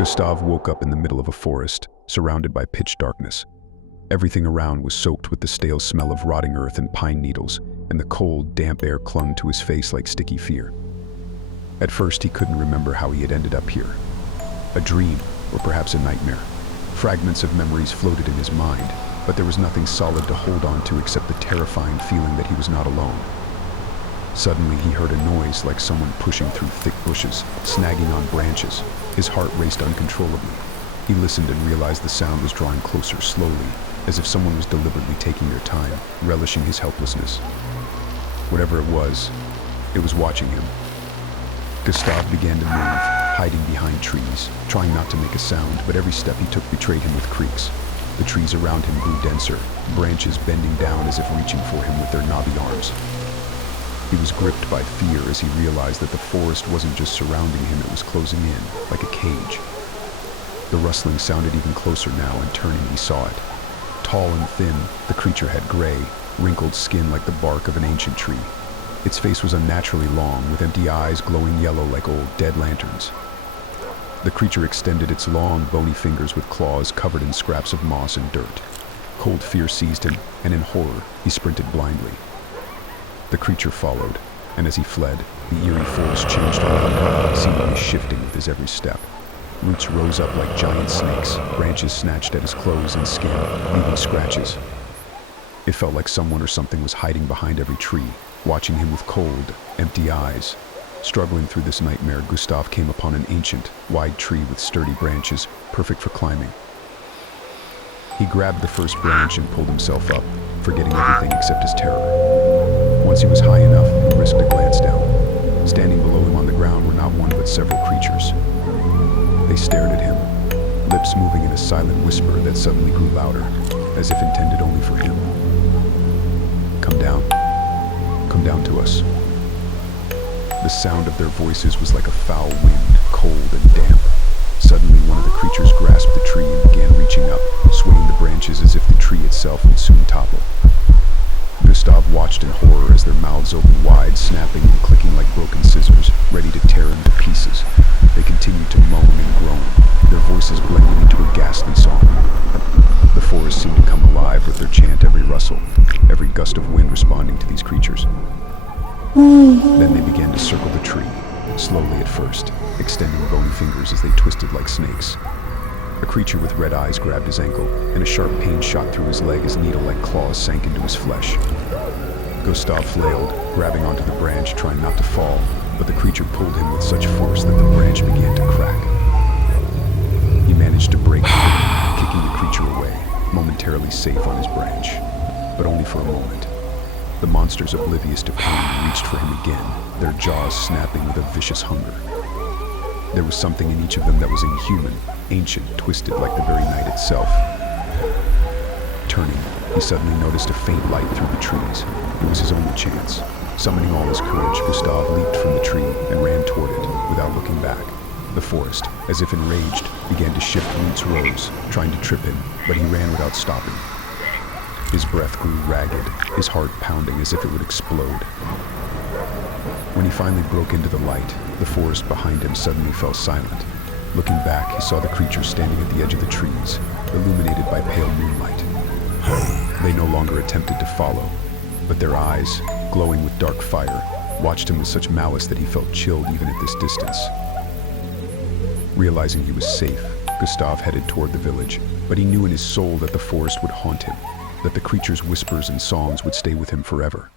Gustav woke up in the middle of a forest, surrounded by pitch darkness. Everything around was soaked with the stale smell of rotting earth and pine needles, and the cold, damp air clung to his face like sticky fear. At first, he couldn't remember how he had ended up here. A dream, or perhaps a nightmare. Fragments of memories floated in his mind, but there was nothing solid to hold on to except the terrifying feeling that he was not alone. Suddenly, he heard a noise like someone pushing through thick bushes, snagging on branches. His heart raced uncontrollably. He listened and realized the sound was drawing closer slowly, as if someone was deliberately taking their time, relishing his helplessness. Whatever it was watching him. Gustav began to move, hiding behind trees, trying not to make a sound, but every step he took betrayed him with creaks. The trees around him grew denser, branches bending down as if reaching for him with their knobby arms. He was gripped by fear as he realized that the forest wasn't just surrounding him, it was closing in, like a cage. The rustling sounded even closer now, and turning, he saw it. Tall and thin, the creature had gray, wrinkled skin like the bark of an ancient tree. Its face was unnaturally long, with empty eyes glowing yellow like old, dead lanterns. The creature extended its long, bony fingers with claws covered in scraps of moss and dirt. Cold fear seized him, and in horror, he sprinted blindly. The creature followed, and as he fled, the eerie forest changed around him, seemingly shifting with his every step. Roots rose up like giant snakes, branches snatched at his clothes and skin, leaving scratches. It felt like someone or something was hiding behind every tree, watching him with cold, empty eyes. Struggling through this nightmare, Gustav came upon an ancient, wide tree with sturdy branches, perfect for climbing. He grabbed the first branch and pulled himself up, forgetting everything except his terror. Once he was high enough, he risked a glance down. Standing below him on the ground were not one but several creatures. They stared at him, lips moving in a silent whisper that suddenly grew louder, as if intended only for him. Come down. Come down to us. The sound of their voices was like a foul wind, cold and damp. Suddenly, one of the creatures grasped the tree and began reaching up, swaying the branches as if the tree itself would soon topple. Gustav watched in horror as their mouths opened wide, snapping and clicking like broken scissors, ready to tear him to pieces. They continued to moan and groan, their voices blending into a ghastly song. The forest seemed to come alive with their chant, every rustle, every gust of wind responding to these creatures. Then they began to circle the tree, slowly at first, extending bony fingers as they twisted like snakes. A creature with red eyes grabbed his ankle, and a sharp pain shot through his leg as needle-like claws sank into his flesh. Gustav flailed, grabbing onto the branch, trying not to fall, but the creature pulled him with such force that the branch began to crack. He managed to break free, kicking the creature away, momentarily safe on his branch, but only for a moment. The monsters, oblivious to pain, reached for him again, their jaws snapping with a vicious hunger. There was something in each of them that was inhuman, ancient, twisted like the very night itself. Turning, he suddenly noticed a faint light through the trees. It was his only chance. Summoning all his courage, Gustav leaped from the tree and ran toward it, without looking back. The forest, as if enraged, began to shift. Roots rose, trying to trip him, but he ran without stopping. His breath grew ragged, his heart pounding as if it would explode. When he finally broke into the light, the forest behind him suddenly fell silent. Looking back, he saw the creature standing at the edge of the trees, illuminated by pale moonlight. They no longer attempted to follow, but their eyes, glowing with dark fire, watched him with such malice that he felt chilled even at this distance. Realizing he was safe, Gustav headed toward the village, but he knew in his soul that the forest would haunt him, that the creature's whispers and songs would stay with him forever.